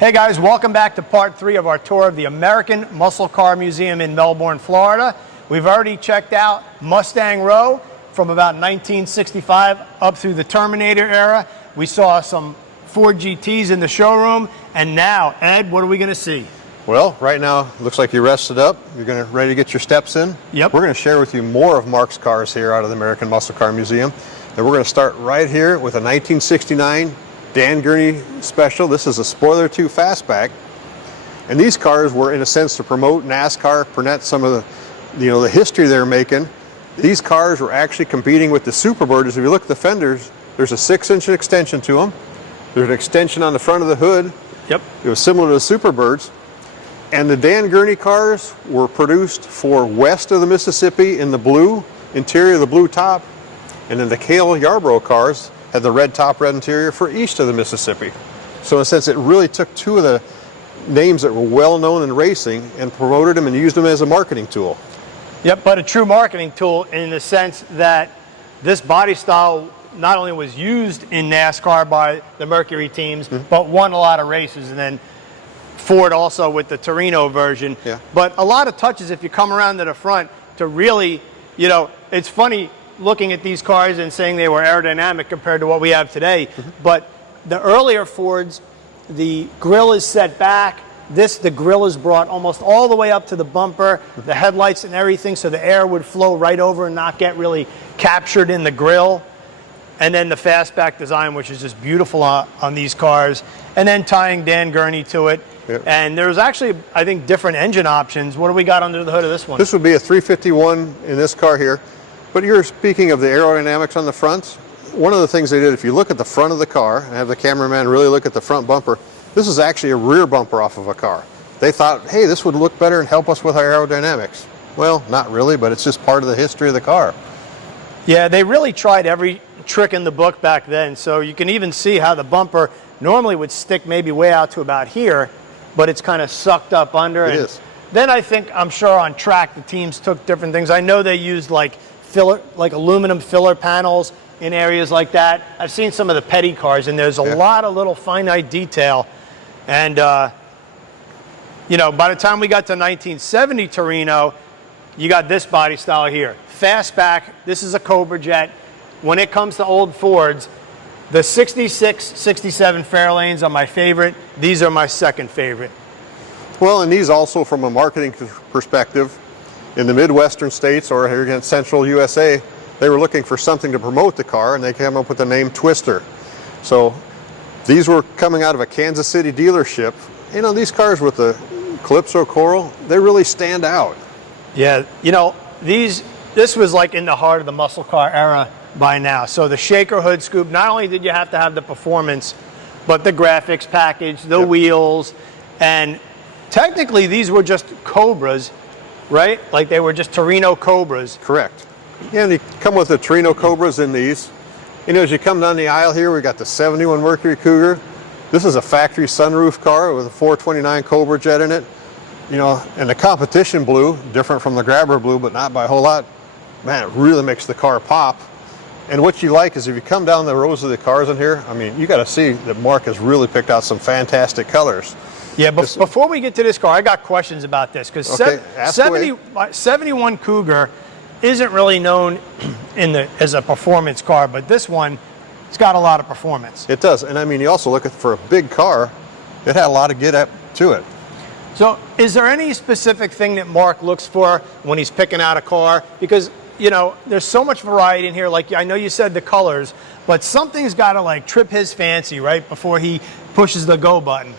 Hey guys, welcome back to part 3 of our tour of the American Muscle Car Museum in Melbourne, Florida. We've already checked out Mustang Row from about 1965 up through the Terminator era. We saw some Ford GTs in the showroom, and now, Ed, what are we going to see? Well, right now, it looks like you rested up. You're ready to get your steps in. Yep. We're going to share with you more of Mark's cars here out of the American Muscle Car Museum. And we're going to start right here with a 1969 Dan Gurney special. This is a Spoiler 2 Fastback. And these cars were, in a sense, to promote NASCAR, present some of the history they're making. These cars were actually competing with the Superbird. As if you look at the fenders, there's a 6-inch extension to them. There's an extension on the front of the hood. Yep. It was similar to the Superbirds. And the Dan Gurney cars were produced for west of the Mississippi in the blue interior, the blue top. And then the Cale Yarborough cars had the red top, red interior for east of the Mississippi. So in a sense, it really took two of the names that were well known in racing and promoted them and used them as a marketing tool. Yep, but a true marketing tool in the sense that this body style not only was used in NASCAR by the Mercury teams, but won a lot of races. And then Ford also with the Torino version. Yeah. But a lot of touches if you come around to the front to really, it's funny looking at these cars and saying they were aerodynamic compared to what we have today. But the earlier Fords, the grille is set back. The grille is brought almost all the way up to the bumper, the headlights and everything, so the air would flow right over and not get really captured in the grille. And then the fastback design, which is just beautiful on these cars. And then tying Dan Gurney to it. Yep. And there's actually, I think, different engine options. What do we got under the hood of this one? This would be a 351 in this car here. But you're speaking of the aerodynamics on the front. One of the things they did, if you look at the front of the car and have the cameraman really look at the front bumper, this is actually a rear bumper off of a car. They thought, hey, this would look better and help us with our aerodynamics. Well, not really, but it's just part of the history of the car. Yeah, they really tried every trick in the book back then. So you can even see how the bumper normally would stick maybe way out to about here, but it's kind of sucked up under. It is. Then I'm sure on track the teams took different things. I know they used like aluminum filler panels in areas like that. I've seen some of the petty cars, and there's a lot of little finite detail. And by the time we got to 1970 Torino, you got this body style here. Fastback, this is a Cobra jet. When it comes to old Fords, the 66, 67 Fairlanes are my favorite. These are my second favorite. Well, and these also from a marketing perspective, in the Midwestern states or here against Central USA, they were looking for something to promote the car, and they came up with the name Twister. So these were coming out of a Kansas City dealership. These cars with the Calypso Coral, they really stand out. Yeah, this was like in the heart of the muscle car era by now. So the shaker hood scoop, not only did you have to have the performance, but the graphics package, the wheels, and technically these were just Cobras, right? Like they were just Torino Cobras. Correct. Yeah, and they come with the Torino Cobras in these. As you come down the aisle here, we got the 71 Mercury Cougar. This is a factory sunroof car with a 429 Cobra jet in it. And the competition blue, different from the Grabber blue, but not by a whole lot. Man, it really makes the car pop. And what you like is if you come down the rows of the cars in here, you got to see that Mark has really picked out some fantastic colors. Yeah, but before we get to this car, I got questions about this because 71 Cougar isn't really known as a performance car, but this one, it's got a lot of performance. It does, and you also look at for a big car, it had a lot of get up to it. So, is there any specific thing that Mark looks for when he's picking out a car? Because there's so much variety in here. Like I know you said the colors, but something's got to trip his fancy right before he pushes the go button.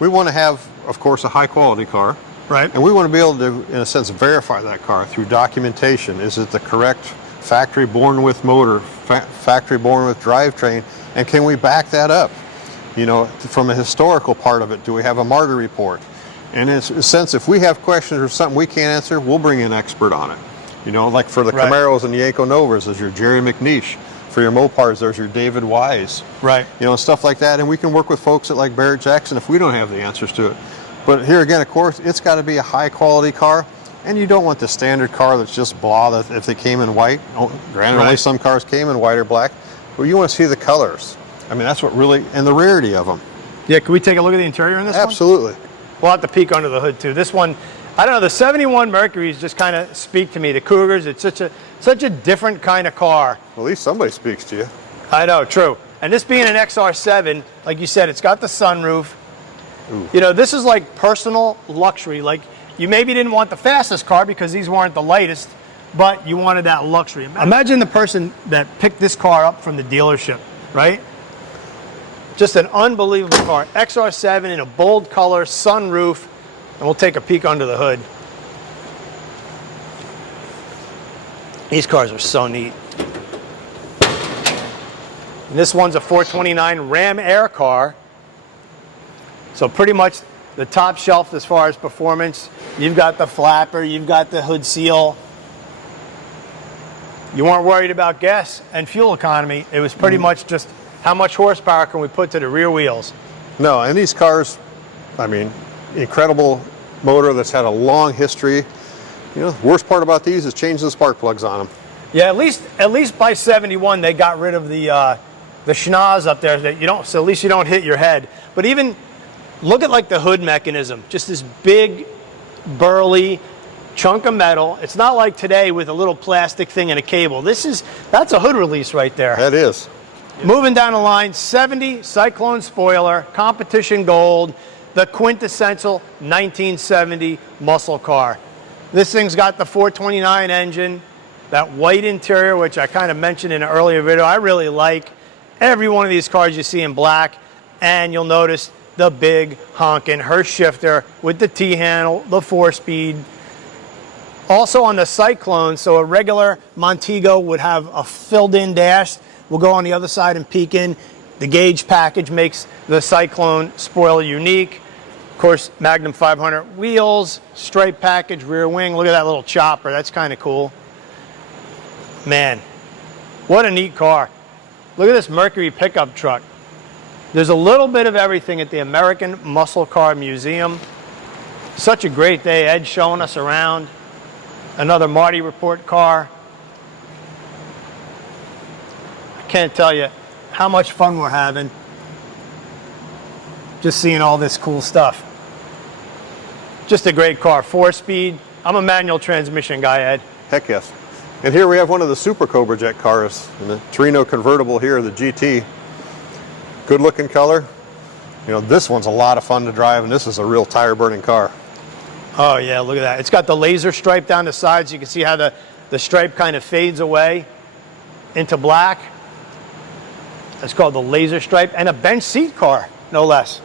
We want to have, of course, a high-quality car. Right. And we want to be able to, in a sense, verify that car through documentation. Is it the correct factory born with motor, factory born with drivetrain, and can we back that up? From a historical part of it, do we have a MARTA report? And in a sense, if we have questions or something we can't answer, we'll bring an expert on it. Like for the Camaros and the Eco Novas, there's your Jerry McNeish. For your Mopars, there's your David Wise. Right. Stuff like that. And we can work with folks at like Barrett Jackson if we don't have the answers to it. But here again, of course, it's got to be a high quality car. And you don't want the standard car that's just blah, that if they came in white. Granted, only some cars came in white or black. But you want to see the colors. That's what really, and the rarity of them. Yeah, can we take a look at the interior in this one? Absolutely. We'll have to peek under the hood too. This one, I don't know, the 71 Mercurys just kind of speak to me. The Cougars, it's such a different kind of car. Well, at least somebody speaks to you. I know, true. And this being an XR7, like you said, it's got the sunroof. Ooh. You know, this is like personal luxury. Like, you maybe didn't want the fastest car because these weren't the lightest, but you wanted that luxury. Imagine the person that picked this car up from the dealership, right? Just an unbelievable car. XR7 in a bold color, sunroof, and we'll take a peek under the hood. These cars are so neat. And this one's a 429 Ram Air car. So pretty much the top shelf as far as performance. You've got the flapper, you've got the hood seal. You weren't worried about gas and fuel economy. It was pretty much just how much horsepower can we put to the rear wheels. No, and these cars, I mean, incredible motor that's had a long history. You know, the worst part about these is changing the spark plugs on them. Yeah, at least by 71 they got rid of the schnoz up there that you don't, so at least you don't hit your head. But even look at like the hood mechanism, just this big burly chunk of metal. It's not like today with a little plastic thing and a cable. That's a hood release right there. That is. Moving down the line, 70 Cyclone spoiler, competition gold, the quintessential 1970 muscle car. This thing's got the 429 engine, that white interior, which I kind of mentioned in an earlier video. I really like every one of these cars you see in black, and you'll notice the big honkin' Hurst shifter with the T-handle, the 4-speed. Also on the Cyclone, so a regular Montego would have a filled-in dash. We'll go on the other side and peek in. The gauge package makes the Cyclone spoiler unique. Of course, Magnum 500 wheels, stripe package, rear wing. Look at that little chopper. That's kind of cool. Man, what a neat car. Look at this Mercury pickup truck. There's a little bit of everything at the American Muscle Car Museum. Such a great day. Ed showing us around. Another Marty Report car. I can't tell you how much fun we're having just seeing all this cool stuff. Just a great car. 4-speed. I'm a manual transmission guy, Ed. Heck yes. And here we have one of the Super Cobra Jet cars in the Torino convertible here, the GT. Good looking color. You know, this one's a lot of fun to drive, and this is a real tire burning car. Oh yeah, look at that. It's got the laser stripe down the sides. You can see how the stripe kind of fades away into black. That's called the laser stripe, and a bench seat car, no less.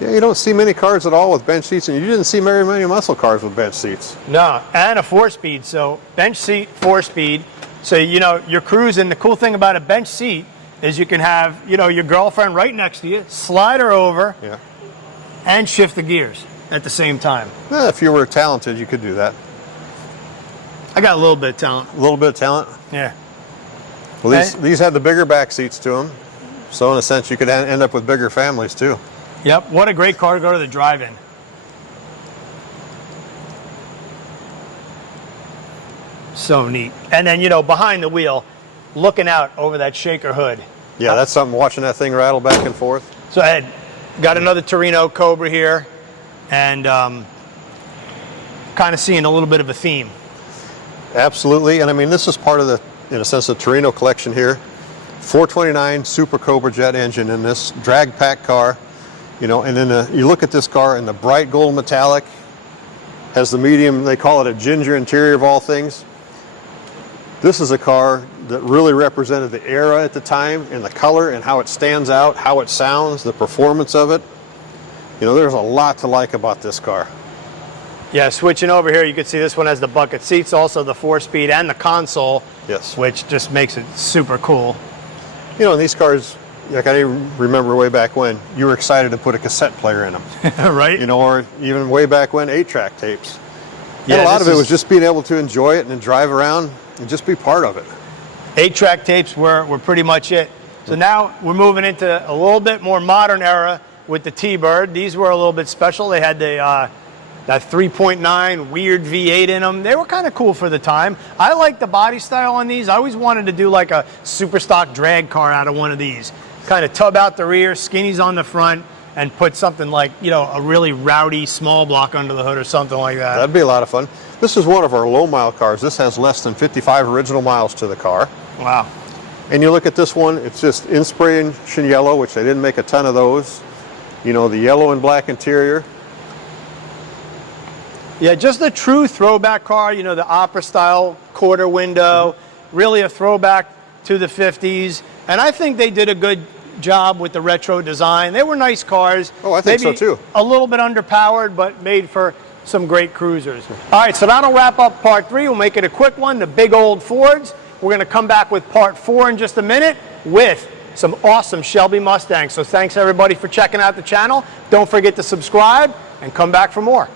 Yeah, you don't see many cars at all with bench seats, and you didn't see very many muscle cars with bench seats. No, and a 4-speed, so bench seat, 4-speed. So, you know, you're cruising. The cool thing about a bench seat is you can have, you know, your girlfriend right next to you, slide her over, Yeah. and shift the gears at the same time. If you were talented, you could do that. I got a little bit of talent. A little bit of talent. Yeah. Well, these had the bigger back seats to them, so in a sense, you could end up with bigger families too. Yep, what a great car to go to the drive-in. So neat. And then, you know, behind the wheel, looking out over that shaker hood. Yeah, that's something, watching that thing rattle back and forth. So Ed, got another Torino Cobra here, and kind of seeing a little bit of a theme. Absolutely, and I mean, this is part of the, in a sense, the Torino collection here. 429 Super Cobra Jet engine in this drag pack car. You know, and then you look at this car in the bright gold metallic, has the medium, they call it a ginger interior of all things. This is a car that really represented the era at the time, and the color and how it stands out, how it sounds, the performance of it. You know, there's a lot to like about this car. Yeah, switching over here, you can see this one has the bucket seats, also the 4-speed and the console. Yes. Which just makes it super cool. You know, in these cars, like I remember way back when, you were excited to put a cassette player in them. Right? You know, or even way back when, 8-track tapes. Yeah, and a lot of it was just being able to enjoy it and then drive around and just be part of it. 8-track tapes were pretty much it. So now we're moving into a little bit more modern era with the T-Bird. These were a little bit special. They had the that 3.9 weird V8 in them. They were kind of cool for the time. I like the body style on these. I always wanted to do like a super stock drag car out of one of these. kind of tub out the rear, skinnies on the front, and put something like, you know, a really rowdy small block under the hood or something like that. That'd be a lot of fun. This is one of our low mile cars. This has less than 55 original miles to the car. Wow. And you look at this one, it's just inspiration yellow, which they didn't make a ton of those. You know, the yellow and black interior. Yeah, just a true throwback car, you know, the opera style quarter window, really a throwback to the 50s. And I think they did a good job with the retro design. They were nice cars. Oh, I think so too. A little bit underpowered, but made for some great cruisers. All right, so that'll wrap up part 3. We'll make it a quick one, the big old Fords. We're going to come back with part 4 in just a minute with some awesome Shelby Mustangs. So thanks everybody for checking out the channel. Don't forget to subscribe and come back for more.